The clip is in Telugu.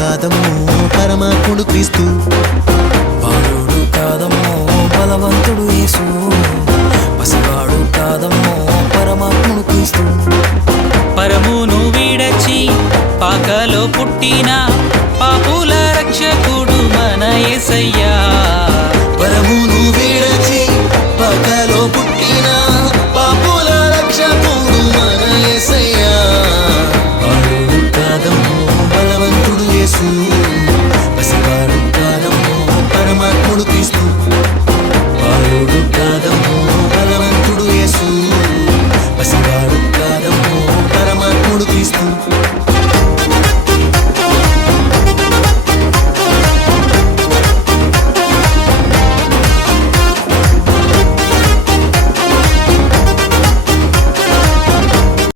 కాదమ్మో పరమాత్ముడు క్రీస్తు, బాలుడు కాదమ్మో బలవంతుడు యేసు, పసివాడు కాదమ్మో పరమాత్ముడు క్రీస్తు. పరమును వీడచి పాకలో పుట్టిన పాపుల రక్షకుడు మన యేసయ్యా. పరమును